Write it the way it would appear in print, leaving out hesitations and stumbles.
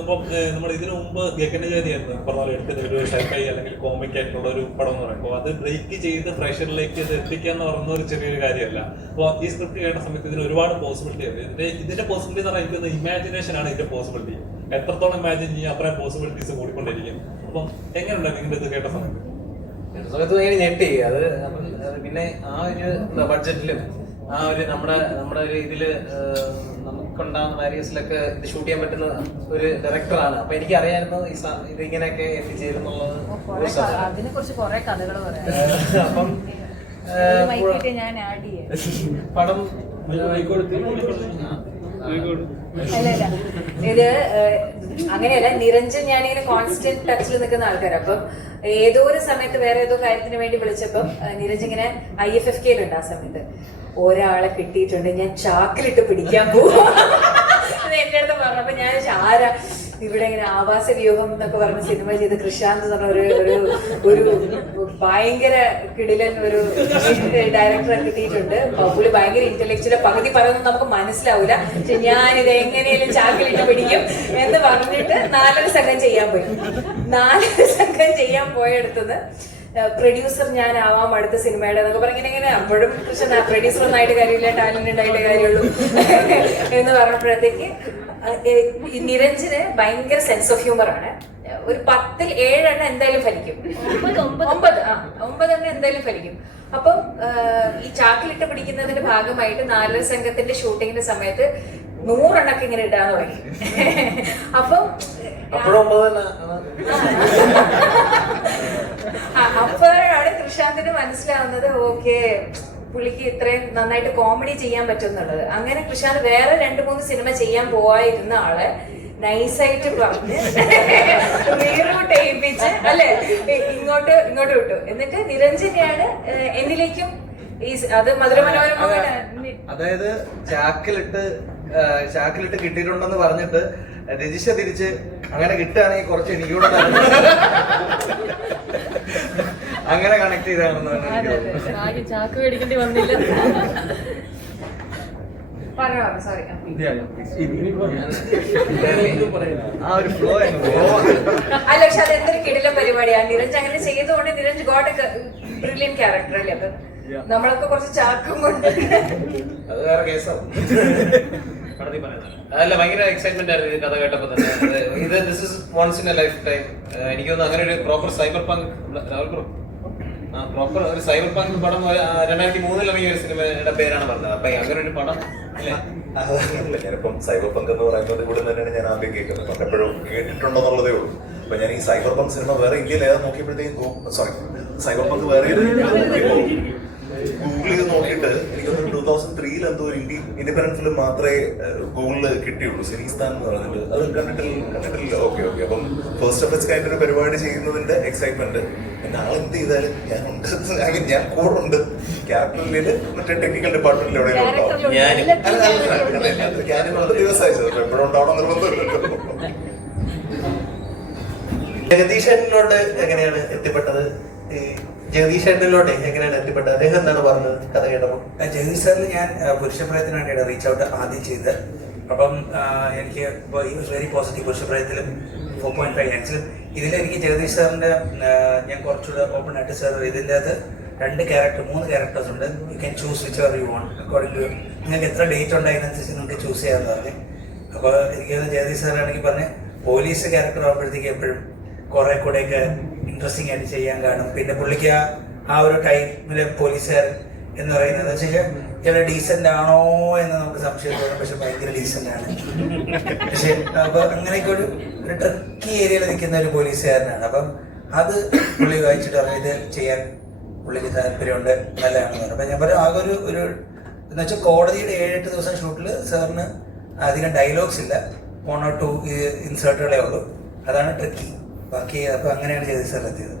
ഇപ്പം നമ്മൾ ഇതിനു മുമ്പ് കേക്കിന്റെ ജേർണിയായിരുന്നു പറഞ്ഞ പോലെ എടുത്തിട്ട് ഒരു ഷൈഫൈ അല്ലെങ്കിൽ കോമിക് ആയിട്ടുള്ള ഒരു പടം എന്ന് പറയുമ്പോൾ അത് ബ്രേക്ക് ചെയ്ത് പ്രേക്ഷകരിലേക്ക് ഇത് എത്തിക്കുക എന്ന് പറയുന്ന ഒരു ചെറിയൊരു കാര്യമല്ല. അപ്പോൾ ഈ സ്ക്രിപ്റ്റ് കേട്ട സമയത്ത് ഇതിന് ഒരുപാട് പോസിബിലിറ്റി ഉണ്ട്. ഇതിന്റെ പോസിബിലിറ്റി എന്ന് പറയുന്നത് ഇമാജിനേഷൻ ആണ് ഇതിന്റെ പോസിബിലിറ്റി. എത്രത്തോളം ഇമാജിൻ ചെയ്യാൻ അത്രയും പോസിബിലിറ്റീസ് കൂടിക്കൊണ്ടിരിക്കും. അപ്പം എങ്ങനെയുണ്ട് നിങ്ങളുടെ ഇത് കേട്ട സമയത്ത്? ഭയങ്കര ഞെട്ടി. അത് പിന്നെ ആ ഒരു ബഡ്ജറ്റിലും ആ ഒരു നമ്മുടെ ഒരു ഇതില് നമുക്കുണ്ടാകുന്ന വാരിയസിലൊക്കെ ഇത് ഷൂട്ട് ചെയ്യാൻ പറ്റുന്ന ഒരു ഡയറക്ടറാണ്. അപ്പൊ എനിക്ക് അറിയായിരുന്നു ഇത് ഇങ്ങനെയൊക്കെ എത്തിച്ചേരുന്നുള്ളത്. അപ്പം പടം ഇത് അങ്ങനെയല്ല, നിരഞ്ജൻ ഞാനിങ്ങനെ കോൺസ്റ്റന്റ് ടച്ചിൽ നിൽക്കുന്ന ആൾക്കാർ. അപ്പം ഏതോ ഒരു സമയത്ത് വേറെ ഏതോ കാര്യത്തിന് വേണ്ടി വിളിച്ചപ്പം നിരഞ്ജൻ ഇങ്ങനെ IFFK-ലുണ്ട്. ആ സമയത്ത് ഒരാളെ കിട്ടിയിട്ടുണ്ട്, ഞാൻ ചാക്കിലിട്ട് പിടിക്കാൻ പോകും എന്റെ അടുത്ത് പറഞ്ഞു. അപ്പൊ ഞാൻ ആരാ ഇവിടെ ഇങ്ങനെ ആവാസ വ്യൂഹം എന്നൊക്കെ പറഞ്ഞ സിനിമ ചെയ്ത് കൃഷാന്ത് എന്ന് പറഞ്ഞ ഒരു ഭയങ്കര കിടിലൻ ഒരു ഡയറക്ടറെ കിട്ടിയിട്ടുണ്ട്. പുള്ളി ഭയങ്കര ഇന്റലക്ച്വല്, പകുതി പറയുന്നത് നമുക്ക് മനസ്സിലാവൂല, പക്ഷെ ഞാനിത് എങ്ങനെയും ചാക്കിലിട്ട് പിടിക്കും എന്ന് പറഞ്ഞിട്ട് 4 സംഘം ചെയ്യാൻ പോയി. 4 സംഘം ചെയ്യാൻ പോയെടുത്തത് പ്രൊഡ്യൂസർ ഞാൻ ആവാം അടുത്ത സിനിമയുടെ എന്നൊക്കെ പറഞ്ഞിങ്ങനെ. അപ്പോഴും പക്ഷെ പ്രൊഡ്യൂസർ ഒന്നായിട്ട് കാര്യമില്ല, ടാലന്റ് ഉണ്ടായിട്ട് കാര്യമുള്ളൂ എന്ന് പറഞ്ഞപ്പോഴത്തേക്ക് നിരഞ്ജന് ഭയങ്കര സെൻസ് ഓഫ് ഹ്യൂമർ ആണ്. ഒരു 10-ൽ 7 എണ്ണം എന്തായാലും ഫലിക്കും, 9 എണ്ണം എന്തായാലും ഫലിക്കും. അപ്പം ഈ ചാക്കിലിട്ട് പിടിക്കുന്നതിന്റെ ഭാഗമായിട്ട് 4 സംഘത്തിന്റെ ഷൂട്ടിങ്ങിന്റെ സമയത്ത് 100 എണ്ണൊക്കെ ഇങ്ങനെ ഇടാൻ തുടങ്ങി. അപ്പം അപ്പോഴാണ് കൃഷാന്തിന് മനസ്സിലാവുന്നത് ഓക്കെ പുള്ളിക്ക് ഇത്രയും നന്നായിട്ട് കോമഡി ചെയ്യാൻ പറ്റും എന്നുള്ളത്. അങ്ങനെ കൃഷാന്ത് വേറെ 2-3 സിനിമ ചെയ്യാൻ പോവായിരുന്ന ആളെ നൈസായിട്ട് പറഞ്ഞ് റീറൂട്ട് ചെയ്യിപ്പിച്ച് അല്ലെ ഇങ്ങോട്ട് വിട്ടു. എന്നിട്ട് നിരഞ്ജനെയാണ് എന്നിലേക്കും അത് മധുരമനോരമ. അതായത് ചാക്കിലിട്ട് കിട്ടിയിട്ടുണ്ടെന്ന് പറഞ്ഞിട്ട് രജിഷ തിരിച്ച് അങ്ങനെ കിട്ടുകയാണെങ്കിൽ കുറച്ച് എനിക്കൂടെ അങ്ങനെ കണക്ട് ചെയ്താണെന്ന് ചാക്ക് മേടിക്കേണ്ടി വന്നില്ല. ആ ഒരു ഫ്ലോ അല്ല, പക്ഷെ അത് എന്തൊരു കിടിലൻ പരിപാടിയാണ്. നിരഞ്ജ് അങ്ങനെ ചെയ്തുകൊണ്ട് നിരഞ്ജ് ഗോട്ട് ബ്രില്യൻ ക്യാരക്ടർ അല്ലേ. അപ്പൊ നമ്മളൊക്കെ കുറച്ച് ചാക്കും കൊണ്ട് അത് വേറെ കേസാവും. അല്ല, ഭയങ്കര എക്സൈറ്റ്മെന്റ് ആയിരുന്നു ഈ കഥ കേട്ടപ്പോ തന്നെ. ഇത് this is once in a lifetime. എനിക്ക് തോന്നുന്നു അങ്ങനെ ഒരു പ്രോപ്പർ സൈബർ പങ്ക് ഒരു സൈബർ പങ്ക് പടം 2003 ഇറങ്ങിയ ഒരു സിനിമയുടെ പേരാണ് പറഞ്ഞത്. അപ്പൊ അങ്ങനെ ഒരു പടം ഞാനിപ്പം സൈബർ പങ്ക് എന്ന് പറയുന്നത് ഇവിടെ തന്നെയാണ് ഞാൻ ആദ്യം കേൾക്കുന്നത്. എപ്പോഴും കേട്ടിട്ടുണ്ടെന്നുള്ളതേ ഉള്ളൂ. അപ്പൊ ഞാൻ ഈ സൈബർ പങ്ക് സിനിമ വേറെ ഇന്ത്യയിൽ ഏതാ നോക്കിയപ്പോഴത്തേക്കും സൈബർ പങ്ക് വേറെ ഗൂഗിൾ ചെയ്ത് നോക്കിയിട്ട് എനിക്കൊന്ന് 2003 എന്തോ ഒരു ഇൻഡിപെൻഡന്റ് ഫിലിം മാത്രമേ ഗൂഗിളിൽ കിട്ടിയുള്ളൂ, സിനിസ്ഥാൻ എന്ന് പറഞ്ഞിട്ട്. അത് കണ്ടിട്ടില്ല. ഓക്കെ. അപ്പം ഫസ്റ്റ് ഓഫ് ഇറ്റ്സ് കൈൻഡ് ഒരു പരിപാടി ചെയ്യുന്നതിന്റെ എക്സൈറ്റ്മെന്റ്. പിന്നെ ആളെന്ത് ചെയ്താലും ഞാനുണ്ട്, ഞാൻ കൂടെ ഉണ്ട്. ക്യാപിറ്റലില് മറ്റേ ടെക്നിക്കൽ ഡിപ്പാർട്ട്മെന്റിൽ എവിടെയെങ്കിലും ഉണ്ടാവും. ഞാനും ദിവസം അയച്ചത് എപ്പോഴും ഉണ്ടാവണം നിർബന്ധമില്ലല്ലോ. ജഗദീഷേട്ടനോട് എങ്ങനെയാണ് എത്തിപ്പെട്ടത്? ജഗദീഷ് ചേട്ടനിലോട്ടെ എങ്ങനെയാണ് എത്തിപ്പെട്ടത്? അദ്ദേഹം എന്താണ് പറഞ്ഞത് കഥ കേട്ടപ്പോൾ? ജഗദീഷ് സാറിന് ഞാൻ പുരുഷപ്രയത്തിന് വേണ്ടിയാണ് റീച്ച് ഔട്ട് ആദ്യം ചെയ്തത്. അപ്പം എനിക്ക് വെരി പോസിറ്റീവ്. പുരുഷപ്രയത്തിലും 4.5 ആക്ച്വലും ഇതിലെനിക്ക് ജഗദീഷ് സാറിൻ്റെ ഞാൻ കുറച്ചുകൂടെ ഓപ്പൺ ആയിട്ട് സാർ ഇതിൻ്റെ അകത്ത് 3 ക്യാരക്ടേഴ്സ് ഉണ്ട്. You can choose whichever you want according to നിങ്ങൾക്ക് എത്ര ഡേറ്റ് ഉണ്ട് അതിനനുസരിച്ച് നിങ്ങൾക്ക് ചൂസ് ചെയ്യാമെന്ന് പറഞ്ഞു. അപ്പോൾ എനിക്ക് ജഗദീഷ് സാറാണെങ്കിൽ പറഞ്ഞ് പോലീസ് ക്യാരക്ടർ ആകുമ്പോഴത്തേക്ക് എപ്പോഴും കുറെ കൂടെയൊക്കെ ഇൻട്രസ്റ്റിംഗ് ആയിട്ട് ചെയ്യാൻ കാണും. പിന്നെ പുള്ളിക്ക് ആ ഒരു ടൈമിലെ പോലീസുകാരൻ എന്ന് പറയുന്നത് ചില ഡീസന്റ് ആണോ എന്ന് നമുക്ക് സംശയം തോന്നും. പക്ഷെ ഭയങ്കര ഡീസന്റ് ആണ്. പക്ഷെ അപ്പൊ അങ്ങനെയൊക്കെ ഒരു ട്രിക്കി ഏരിയയിൽ നിൽക്കുന്ന ഒരു പോലീസുകാരനാണ്. അപ്പം അത് പുള്ളി വായിച്ചിട്ട് പറഞ്ഞു ഇത് ചെയ്യാൻ പുള്ളിക്ക് താല്പര്യമുണ്ട്, നല്ലതാണെന്ന് പറഞ്ഞു. അപ്പൊ ഞാൻ പറഞ്ഞു ആകെ ഒരു എന്ന് വെച്ചാൽ കോടതിയുടെ 7-8 ദിവസം ഷൂട്ടിൽ സാറിന് അധികം ഡയലോഗ്സ് ഇല്ല, 1 or 2 ഇൻസേർട്ടുകളേ ഉള്ളൂ. അതാണ് ട്രിക്കി. ബാക്കി അപ്പൊ അങ്ങനെയാണ് ജഗദീഷ് സാർ എത്തിയത്.